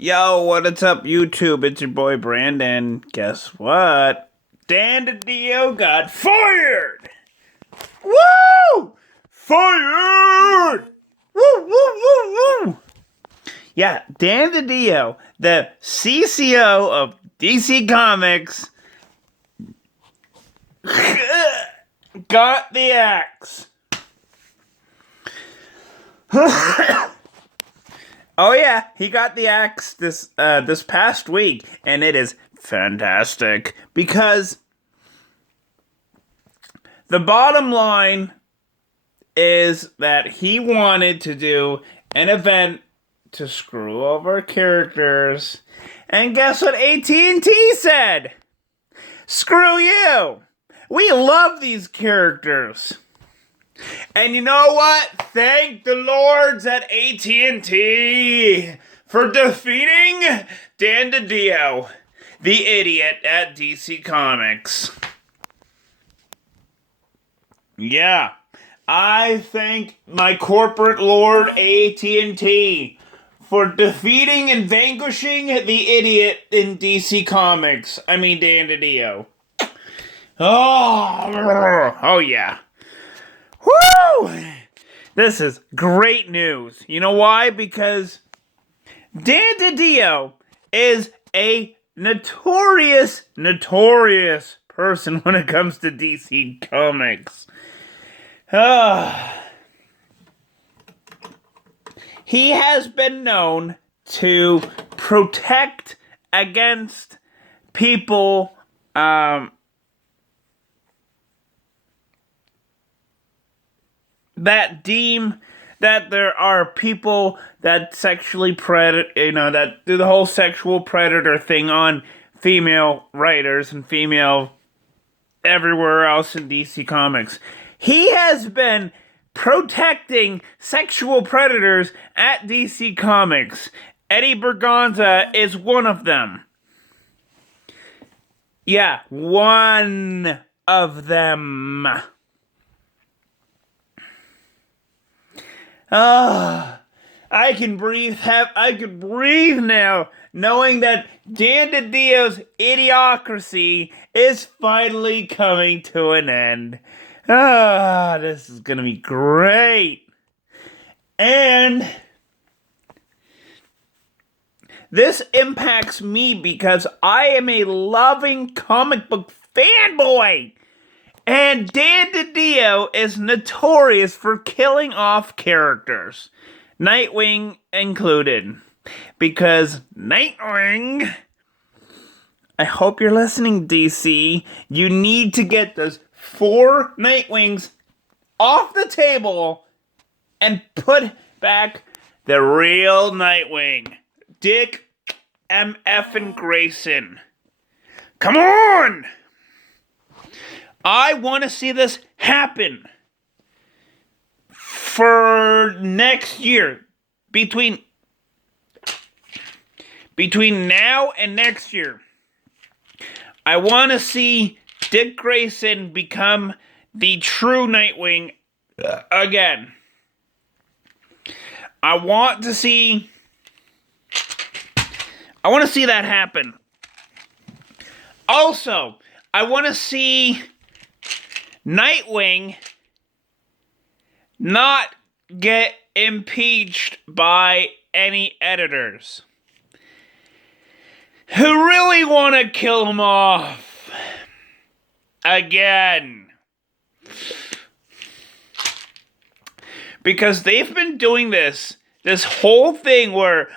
Yo, what's up, YouTube? It's your boy Brandon. Guess what? Dan DiDio got fired! Woo! Fired! Woo, woo, woo, woo! Yeah, Dan DiDio, the CCO of DC Comics, got the axe. Oh yeah, he got the axe this past week, and it is fantastic because the bottom line is that he wanted to do an event to screw over characters, and guess what AT&T said? Screw you. We love these characters. And you know what? Thank the lords at AT&T for defeating Dan DiDio, the idiot at DC Comics. Yeah, I thank my corporate lord AT&T for defeating and vanquishing the idiot in DC Comics. I mean Dan DiDio. Oh yeah. Woo! This is great news. You know why? Because Dan DiDio is a notorious person when it comes to DC Comics. He has been known to protect against people that deem that there are people that sexually that do the whole sexual predator thing on female writers and female everywhere else in DC Comics. He has been protecting sexual predators at DC Comics. Eddie Berganza is one of them. Yeah, one of them. I can breathe. I can breathe now, knowing that Dan DiDio's idiocracy is finally coming to an end. This is gonna be great, and this impacts me because I am a loving comic book fanboy. And Dan DiDio is notorious for killing off characters, Nightwing included. Because Nightwing, I hope you're listening, DC. You need to get those 4 Nightwings off the table and put back the real Nightwing, Dick M. F. Grayson. Come on! I want to see this happen for next year. Between now and next year, I want to see Dick Grayson become the true Nightwing again. I want to see that happen. Also, I want to see Nightwing not get impeached by any editors who really want to kill him off again. Because they've been doing this whole thing where,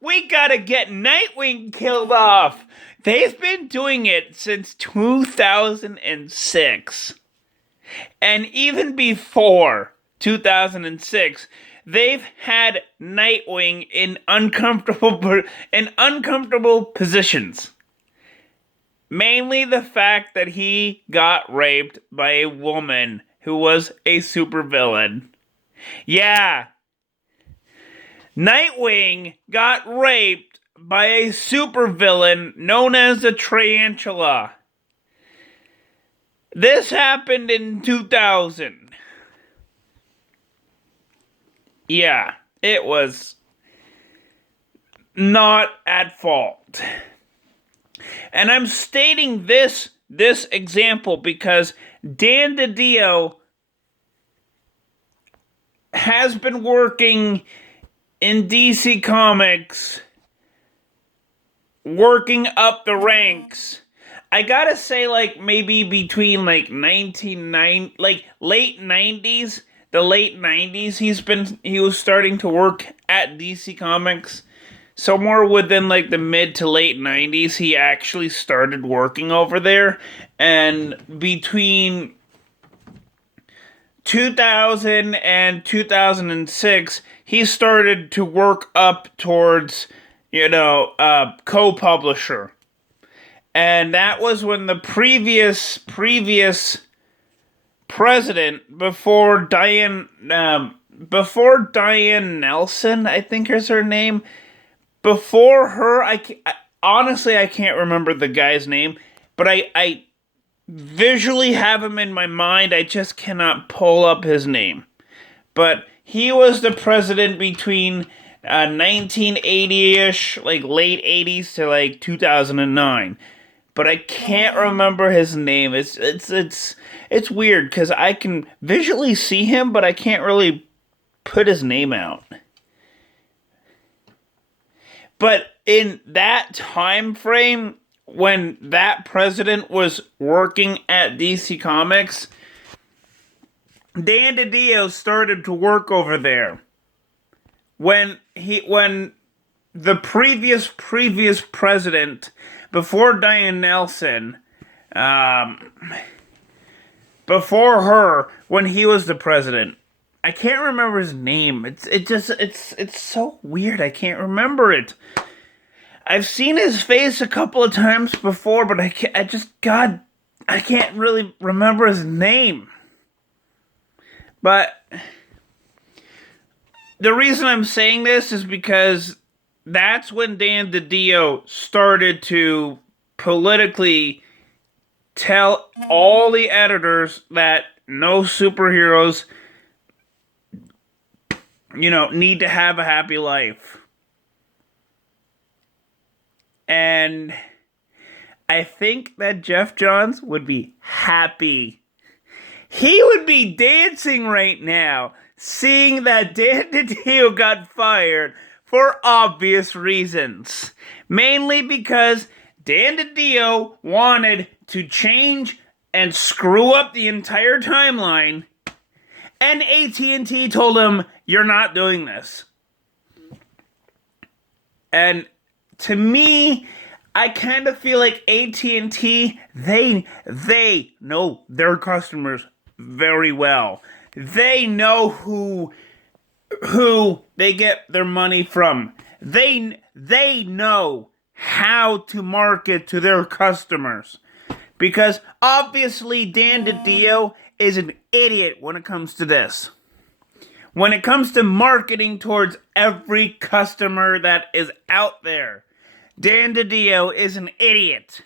we gotta get Nightwing killed off. They've been doing it since 2006. And even before 2006, they've had Nightwing in uncomfortable positions. Mainly the fact that he got raped by a woman who was a supervillain. Yeah. Nightwing got raped by a supervillain known as the Tarantula. This happened in 2000. Yeah, it was not at fault. And I'm stating this example because Dan DiDio has been working in DC Comics, working up the ranks. I gotta say, like, maybe between, like, late 90s, the late 90s, he was starting to work at DC Comics. Somewhere within, like, the mid to late 90s, he actually started working over there. And between 2000 and 2006, he started to work up towards, co-publisher. And that was when the previous president, before Diane Nelson, I think is her name. Before her, honestly, I can't remember the guy's name, but I visually have him in my mind. I just cannot pull up his name. But he was the president between 1980-ish, like late 80s to like 2009. But I can't remember his name. It's weird because I can visually see him, but I can't really put his name out. But in that time frame, when that president was working at DC Comics, Dan DiDio started to work over there. When the previous president, before Diane Nelson, before her, when he was the president, I can't remember his name. It's so weird. I can't remember it. I've seen his face a couple of times before, but I can't really remember his name. But the reason I'm saying this is because that's when Dan DiDio started to politically tell all the editors that no superheroes, need to have a happy life. And I think that Geoff Johns would be happy. He would be dancing right now, seeing that Dan DiDio got fired for obvious reasons. Mainly because Dan DiDio wanted to change and screw up the entire timeline, and AT&T told him, "You're not doing this." And to me, I kind of feel like AT&T, they know their customers very well. They know who they get their money from. They know how to market to their customers. Because obviously Dan DiDio is an idiot when it comes to this. When it comes to marketing towards every customer that is out there, Dan DiDio is an idiot.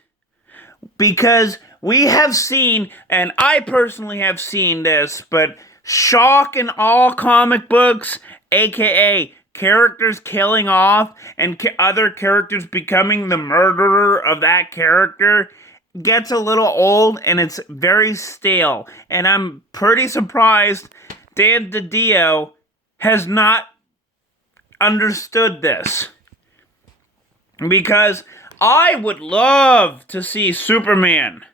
Because we have seen, and I personally have seen this, but shock in all comic books, aka characters killing off and other characters becoming the murderer of that character, gets a little old and it's very stale. And I'm pretty surprised Dan DiDio has not understood this. Because I would love to see Superman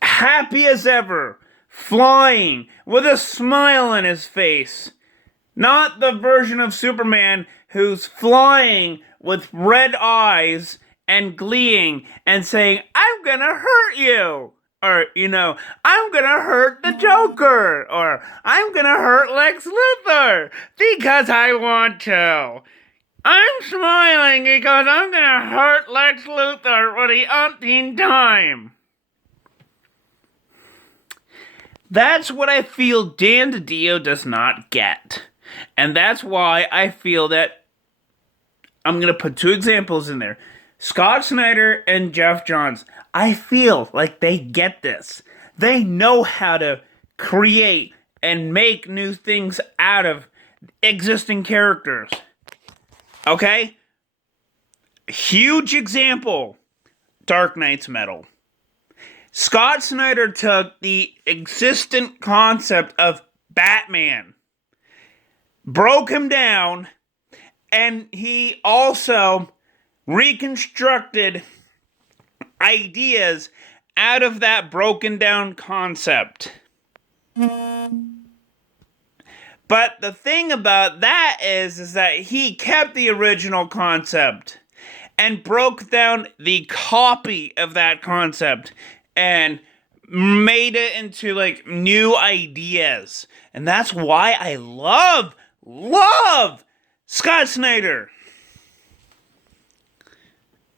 happy as ever, flying with a smile on his face. Not the version of Superman who's flying with red eyes and gleeing and saying, "I'm gonna hurt you." Or, "I'm gonna hurt the Joker." Or, "I'm gonna hurt Lex Luthor because I want to. I'm smiling because I'm gonna hurt Lex Luthor for the umpteenth time." That's what I feel Dan DiDio does not get. And that's why I feel that I'm going to put two examples in there. Scott Snyder and Geoff Johns. I feel like they get this. They know how to create and make new things out of existing characters. Okay? Huge example, Dark Knight's Metal. Scott Snyder took the existent concept of Batman, broke him down, and he also reconstructed ideas out of that broken down concept. But the thing about that is that he kept the original concept and broke down the copy of that concept and made it into like new ideas. And that's why I love Scott Snyder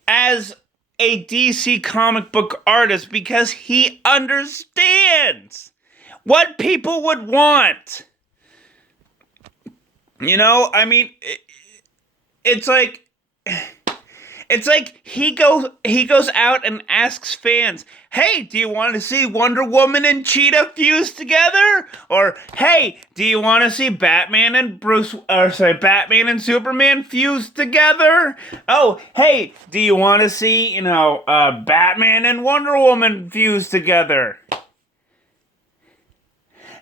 as a DC comic book artist, because he understands what people would want. You know, I mean, it's like he goes out and asks fans, "Hey, do you want to see Wonder Woman and Cheetah fuse together?" Or, "Hey, do you want to see Batman and Batman and Superman fuse together?" "Oh, hey, do you want to see, Batman and Wonder Woman fuse together?"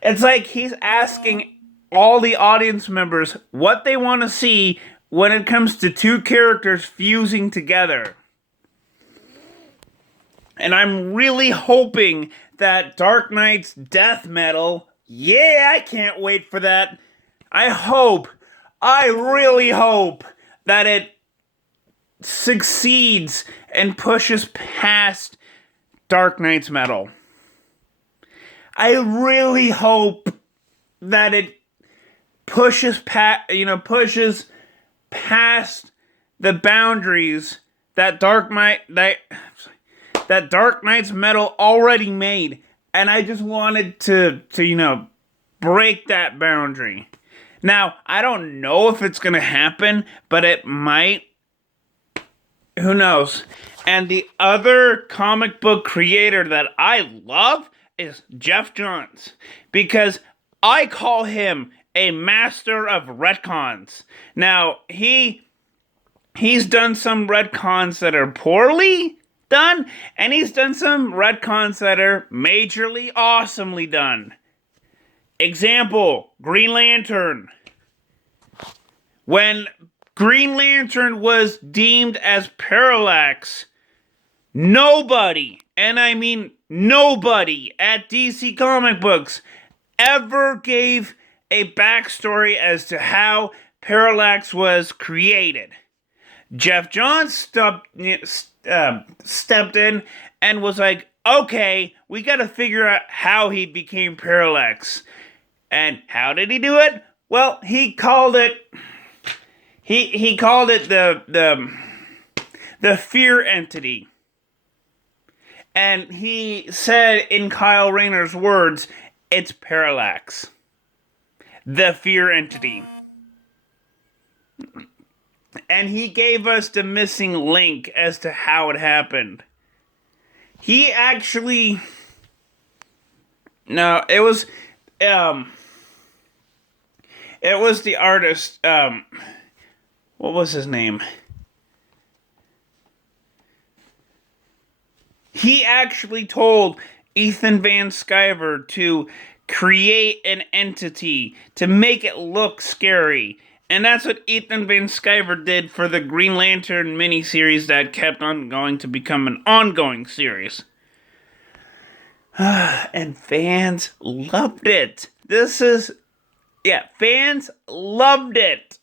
It's like he's asking all the audience members what they want to see when it comes to two characters fusing together. And I'm really hoping that Dark Knight's death metal, I can't wait for that. I really hope that it succeeds and pushes past Dark Knight's Metal. I really hope that it pushes past the boundaries that Dark Knight's Metal already made, and I just wanted to break that boundary. Now, I don't know if it's gonna happen, but it might. Who knows? And the other comic book creator that I love is Geoff Johns, because I call him a master of retcons. Now, he's done some retcons that are poorly done, and he's done some retcons that are majorly awesomely done. Example, Green Lantern. When Green Lantern was deemed as Parallax, nobody, and I mean nobody at DC Comic Books ever gave a backstory as to how Parallax was created. Geoff Johns stepped in and was like, "Okay, we gotta figure out how he became Parallax." And how did he do it? Well, he called it the fear entity. And he said, in Kyle Rayner's words, it's Parallax. The fear entity. And he gave us the missing link as to how it happened. He actually... No, it was the artist, what was his name? He actually told Ethan Van Sciver to create an entity to make it look scary. And that's what Ethan Van Sciver did for the Green Lantern miniseries that kept on going to become an ongoing series. And fans loved it. Fans loved it.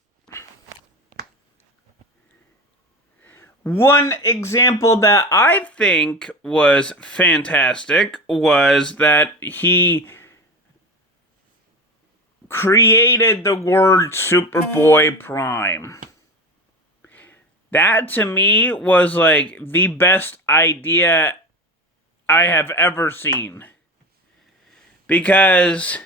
One example that I think was fantastic was that he created the word Superboy Prime. That to me was like the best idea I have ever seen. Because,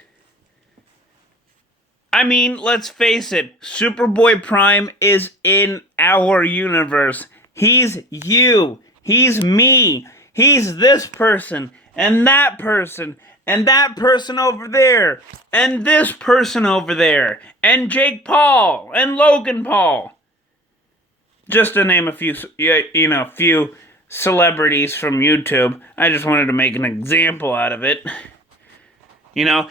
I mean, let's face it, Superboy Prime is in our universe. He's you. He's me. He's this person, and that person over there, and this person over there, and Jake Paul, and Logan Paul. just to name a few, few celebrities from YouTube. I just wanted to make an example out of it.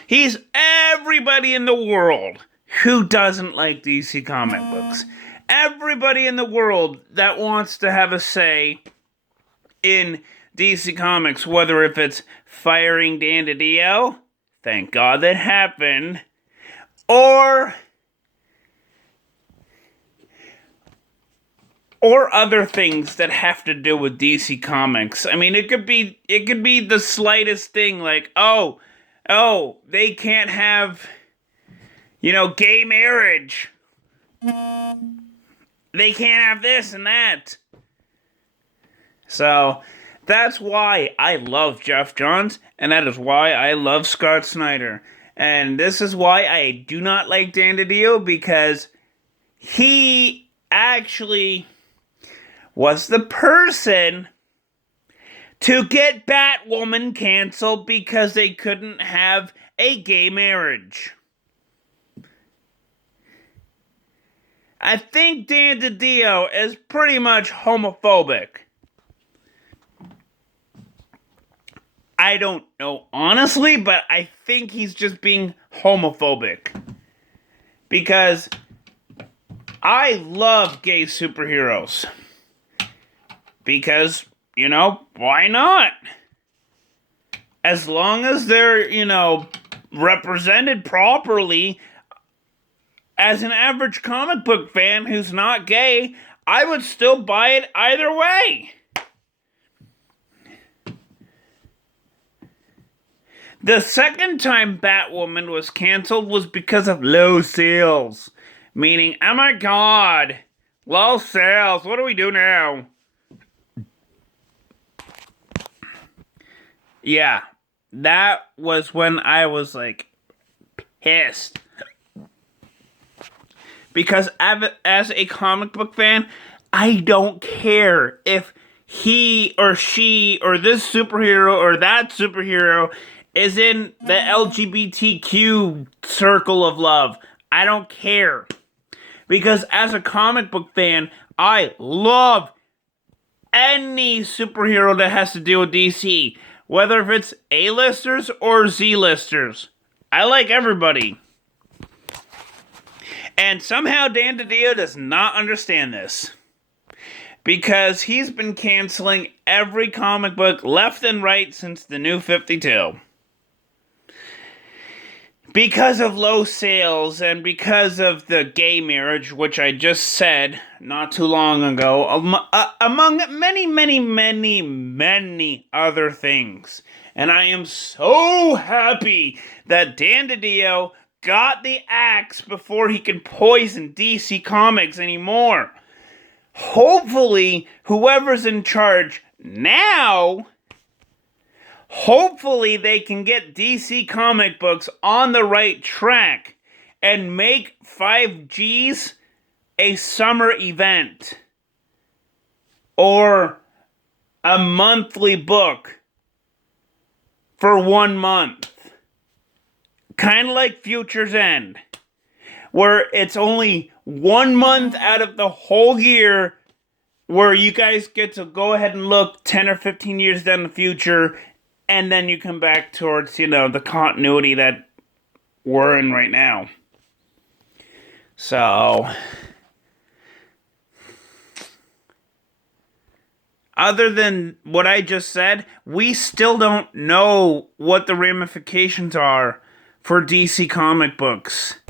He's everybody in the world who doesn't like DC comic books. Everybody in the world that wants to have a say in DC Comics, whether if it's firing Dan DiDio, thank God that happened, or other things that have to do with DC Comics. I mean, it could be the slightest thing, like, oh, they can't have, gay marriage. They can't have this and that. So, that's why I love Geoff Johns, and that is why I love Scott Snyder. And this is why I do not like Dan DiDio, because he actually was the person to get Batwoman canceled because they couldn't have a gay marriage. I think Dan DiDio is pretty much homophobic. I don't know honestly, but I think he's just being homophobic. Because I love gay superheroes. Because, why not? As long as they're, represented properly, as an average comic book fan who's not gay, I would still buy it either way. The second time Batwoman was canceled was because of low sales. Meaning, oh my god, low sales, what do we do now? Yeah, that was when I was, pissed. Because as a comic book fan, I don't care if he or she or this superhero or that superhero is in the LGBTQ circle of love. I don't care. Because as a comic book fan, I love any superhero that has to deal with DC. Whether if it's A-listers or Z-listers. I like everybody. And somehow Dan DiDio does not understand this. Because he's been canceling every comic book left and right since the New 52. Because of low sales and because of the gay marriage, which I just said not too long ago, among many, many, many, many other things. And I am so happy that Dan DiDio got the axe before he can poison DC Comics anymore. Hopefully, whoever's in charge now, hopefully they can get DC comic books on the right track and make 5Gs a summer event or a monthly book for 1 month. Kind of like Future's End, where it's only 1 month out of the whole year where you guys get to go ahead and look 10 or 15 years down the future, and then you come back towards, the continuity that we're in right now. So, other than what I just said, we still don't know what the ramifications are for DC comic books.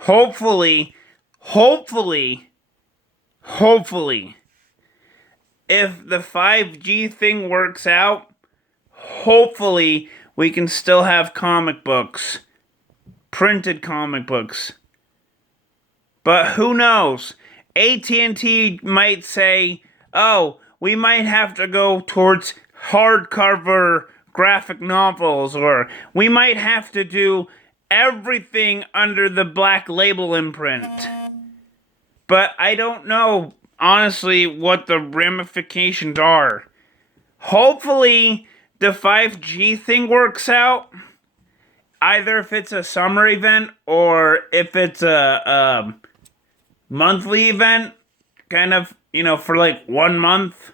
Hopefully, if the 5G thing works out, hopefully we can still have comic books. Printed comic books. But who knows? AT&T might say, oh, we might have to go towards hardcover graphic novels, or we might have to do everything under the Black Label imprint. But I don't know, honestly, what the ramifications are. Hopefully, the 5G thing works out. Either if it's a summer event or if it's a monthly event. kind of, for like 1 month,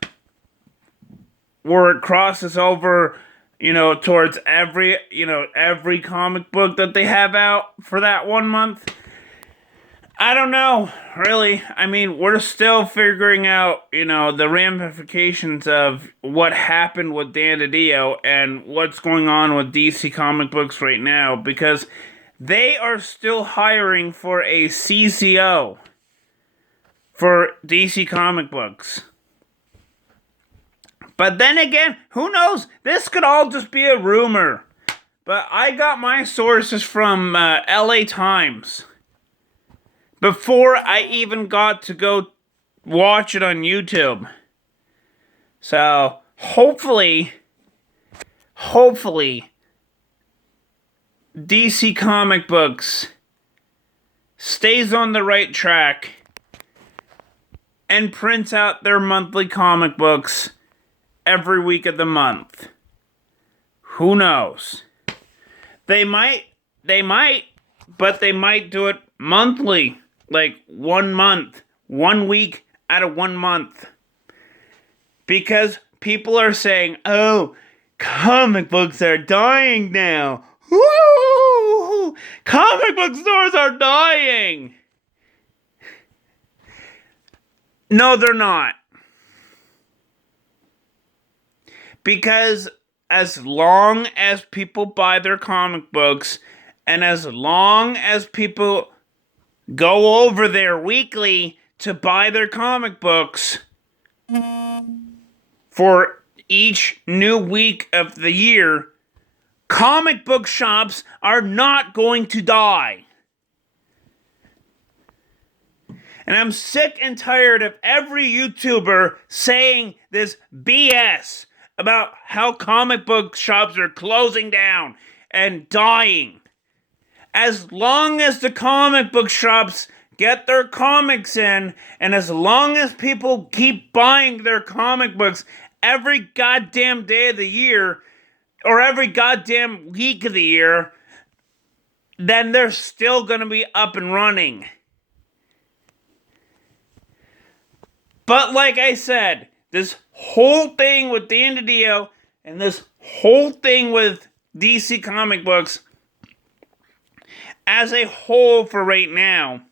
where it crosses over, towards every comic book that they have out for that 1 month. I don't know, really. I mean, we're still figuring out, the ramifications of what happened with Dan DiDio and what's going on with DC Comic Books right now, because they are still hiring for a CCO for DC Comic Books. But then again, who knows? This could all just be a rumor. But I got my sources from LA Times before I even got to go watch it on YouTube. So, hopefully, DC Comic Books stays on the right track and prints out their monthly comic books every week of the month. Who knows? They might, but they might do it monthly, like 1 month, 1 week out of 1 month. Because people are saying, oh, comic books are dying now. Woo! Comic book stores are dying. No, they're not. Because as long as people buy their comic books, and as long as people go over there weekly to buy their comic books for each new week of the year, comic book shops are not going to die. And I'm sick and tired of every YouTuber saying this BS about how comic book shops are closing down and dying. As long as the comic book shops get their comics in, and as long as people keep buying their comic books every goddamn day of the year, or every goddamn week of the year, then they're still going to be up and running. But like I said, this whole thing with Dan DiDio and this whole thing with DC Comic Books as a whole for right now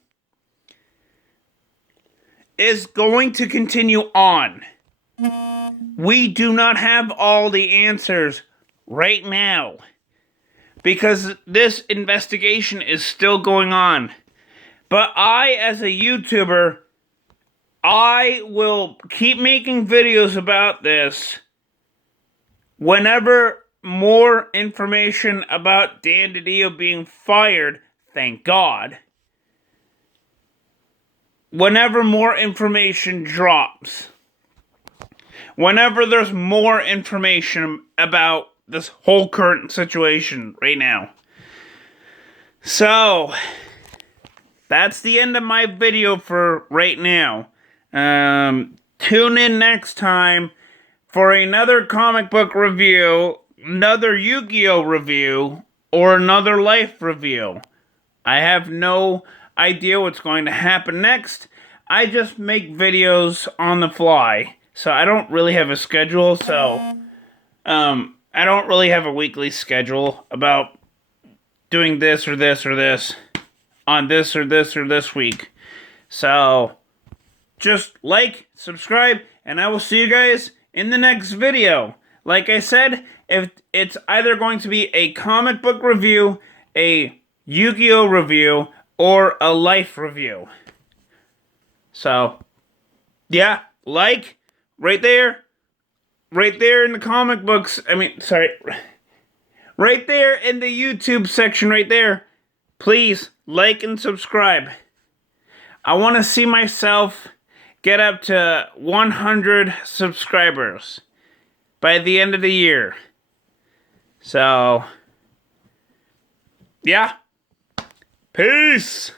is going to continue on. We do not have all the answers right now because this investigation is still going on. But I, as a YouTuber, I will keep making videos about this whenever more information about Dan DiDio being fired, thank God, whenever more information drops, whenever there's more information about this whole current situation right now. So, that's the end of my video for right now. Tune in next time for another comic book review, another Yu-Gi-Oh review, or another Life review. I have no idea what's going to happen next. I just make videos on the fly, so I don't really have a schedule, I don't really have a weekly schedule about doing this or this or this on this or this or this week. So, just like, subscribe, and I will see you guys in the next video. Like I said, if it's either going to be a comic book review, a Yu-Gi-Oh review, or a Life review. So, yeah, like, right there in the comic books, right there in the YouTube section right there, please like and subscribe. I want to see myself get up to 100 subscribers by the end of the year. So, yeah. Peace!